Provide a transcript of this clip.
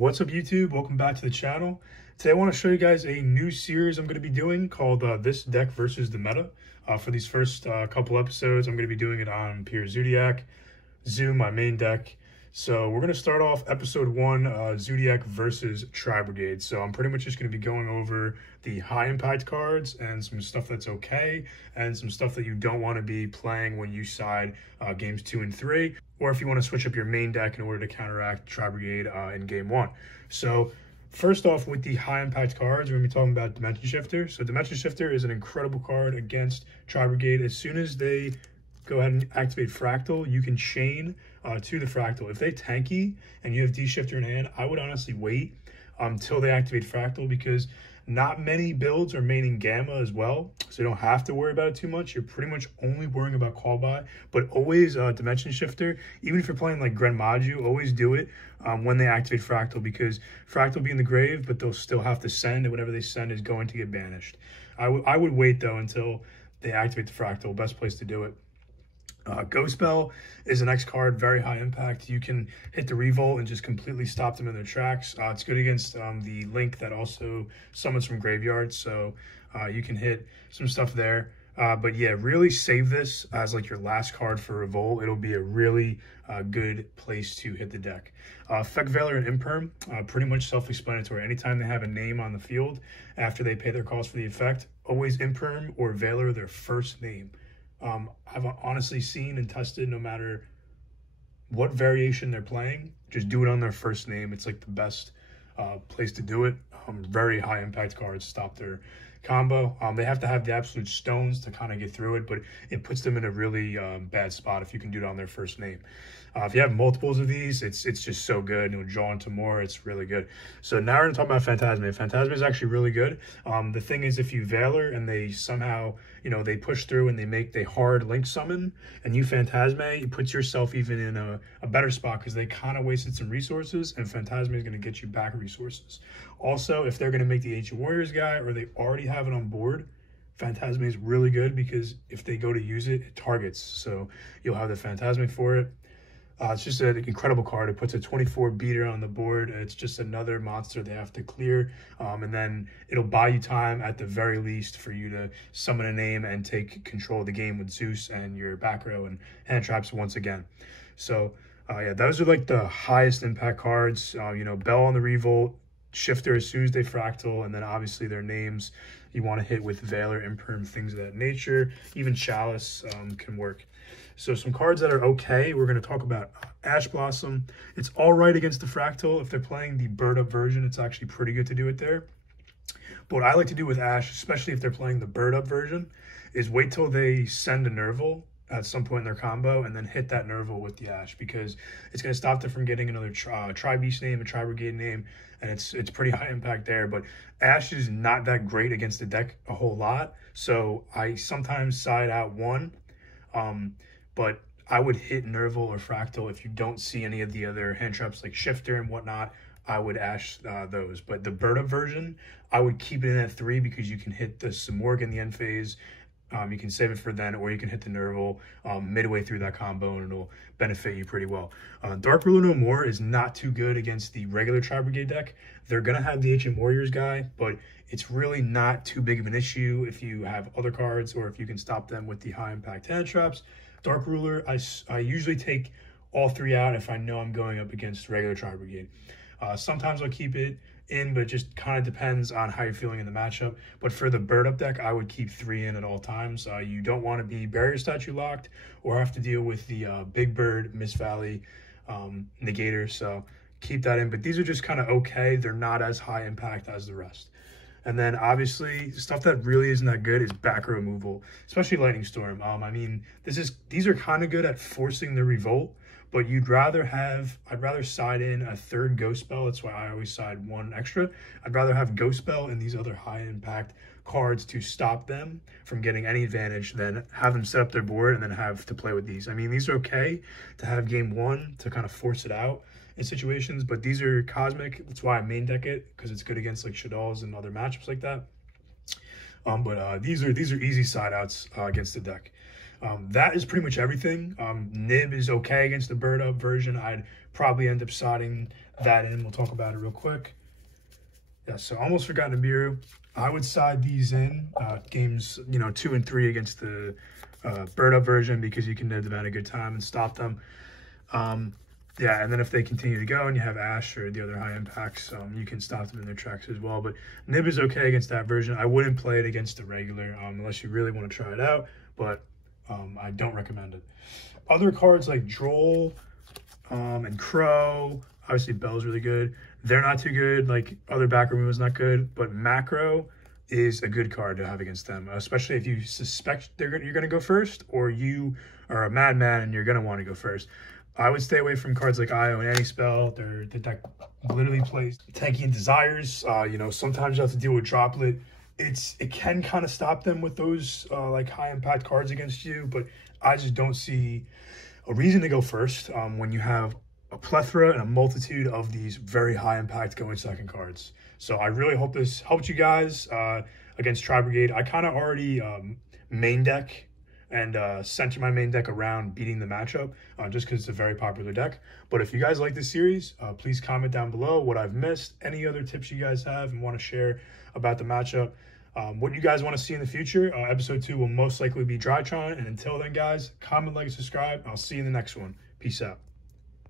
What's up, YouTube? Welcome back to the channel. Today I want to show you guys a new series I'm going to be doing called This Deck versus the Meta. For these first couple episodes, I'm going to be doing it on Pure Zodiac, Zoom, my main deck. So we're going to start off episode 1, Zodiac versus Tri-Brigade. So I'm pretty much just going to be going over the high impact cards and some stuff that's okay and some stuff that you don't want to be playing when you side games 2 and 3, or if you want to switch up your main deck in order to counteract Tri-Brigade in game 1. So first off, with the high impact cards, we're going to be talking about Dimension Shifter. So Dimension Shifter is an incredible card against Tri-Brigade. As soon as they go ahead and activate Fractal, you can chain to the Fractal. If they tanky and you have D-Shifter in hand, I would honestly wait until they activate Fractal, because not many builds are maining Gamma as well, so you don't have to worry about it too much. You're pretty much only worrying about call by, but always Dimension Shifter. Even if you're playing like Gren Maju, always do it when they activate Fractal, because Fractal will be in the grave, but they'll still have to send, and whatever they send is going to get banished. I would wait though until they activate the Fractal. Best place to do it. Ghost Bell is the next card, very high impact. You can hit the Revolt and just completely stop them in their tracks. It's good against the Link that also summons from graveyards, so you can hit some stuff there. But yeah, really save this as like your last card for Revolt. It'll be a really good place to hit the deck. Effect Veiler and Imperm, pretty much self-explanatory. Anytime they have a name on the field after they pay their cost for the effect, always Imperm or Veiler their first name. I've honestly seen and tested, no matter what variation they're playing, just do it on their first name. It's like the best place to do it. Very high impact cards stop their combo. They have to have the absolute stones to kind of get through it, but it puts them in a really bad spot if you can do it on their first name. If you have multiples of these, it's just so good. It'll draw into more. It's really good. So now we're going to talk about Phantasme. Phantasme is actually really good. The thing is, if you Veiler and they somehow, they push through and they hard Link summon and you Phantasme, it puts yourself even in a better spot, because they kind of wasted some resources, and Phantasme is going to get you back resources. Also, if they're going to make the Ancient Warriors guy, or they already have it on board, Phantasme is really good, because if they go to use it, it targets. So you'll have the Phantasme for it. It's just an incredible card. It puts a 24 beater on the board. It's just another monster they have to clear. And then it'll buy you time at the very least for you to summon a name and take control of the game with Zeus and your back row and hand traps once again. So yeah, those are like the highest impact cards. Bell on the Revolt, Shifter as soon as they Fractal, and then obviously their names you want to hit with Veiler, Imperm, things of that nature. Even Chalice can work. So some cards that are okay, we're going to talk about Ash Blossom. It's all right against the Fractal. If they're playing the bird up version, it's actually pretty good to do it there. But what I like to do with Ash, especially if they're playing the bird up version, is wait till they send a Nerval at some point in their combo and then hit that Nerval with the Ash, because it's going to stop them from getting another Tri-Beast name, a Tri-Brigade name, and it's pretty high impact there. But Ash is not that great against the deck a whole lot, so I sometimes side out one. But I would hit Nerval or Fractal. If you don't see any of the other hand traps like Shifter and whatnot, I would Ash those. But the bird up version, I would keep it in at 3, because you can hit the Simorg in the end phase. You can save it for then, or you can hit the Nerval midway through that combo, and it'll benefit you pretty well. Dark Ruler No More is not too good against the regular Tri-Brigade deck. They're going to have the Ancient Warriors guy, but it's really not too big of an issue if you have other cards, or if you can stop them with the high impact hand traps. Dark Ruler, I usually take all 3 out if I know I'm going up against regular Tri-Brigade. Sometimes I'll keep it in, but it just kind of depends on how you're feeling in the matchup. But for the bird up deck, I would keep 3 in at all times. You don't want to be barrier statue locked or have to deal with the Big Bird, Miss Valley negator, so keep that in. But these are just kind of okay. They're not as high impact as the rest. And then obviously stuff that really isn't that good is back row removal, especially Lightning Storm. I mean, these are kind of good at forcing the Revolt, but I'd rather side in a 3rd Ghost Spell. That's why I always side 1 extra. I'd rather have Ghost Spell and these other high impact cards to stop them from getting any advantage than have them set up their board and then have to play with these. I mean, these are okay to have game 1 to kind of force it out in situations, but these are cosmic. That's why I main deck it, because it's good against like Shaddolls and other matchups like that. But these are easy side outs against the deck. That is pretty much everything. Nib is okay against the bird up version. I'd probably end up siding that in. We'll talk about it real quick. Yeah, so almost forgot Nibiru. I would side these in games, 2 and 3 against the bird up version, because you can nib them at a good time and stop them. Yeah, and then if they continue to go and you have Ash or the other high impacts, you can stop them in their tracks as well. But nib is okay against that version. I wouldn't play it against the regular unless you really want to try it out, but I don't recommend it. Other cards like Droll and Crow, obviously Bell's really good. They're not too good, like other back removal is not good, but Macro is a good card to have against them, especially if you suspect you're going to go first, or you are a madman and you're going to want to go first. I would stay away from cards like IO and Anti-Spell. The deck literally plays tanky and Desires. Sometimes you have to deal with Droplet. It can kind of stop them with those like high impact cards against you, but I just don't see a reason to go first when you have a plethora and a multitude of these very high impact going second cards. So I really hope this helped you guys against Tri-Brigade. I kind of already main deck and center my main deck around beating the matchup just because it's a very popular deck. But if you guys like this series, please comment down below what I've missed, any other tips you guys have and want to share about the matchup, what you guys want to see in the future. Episode 2 will most likely be Drytron. And until then, guys, comment, like, subscribe. I'll see you in the next one. Peace out.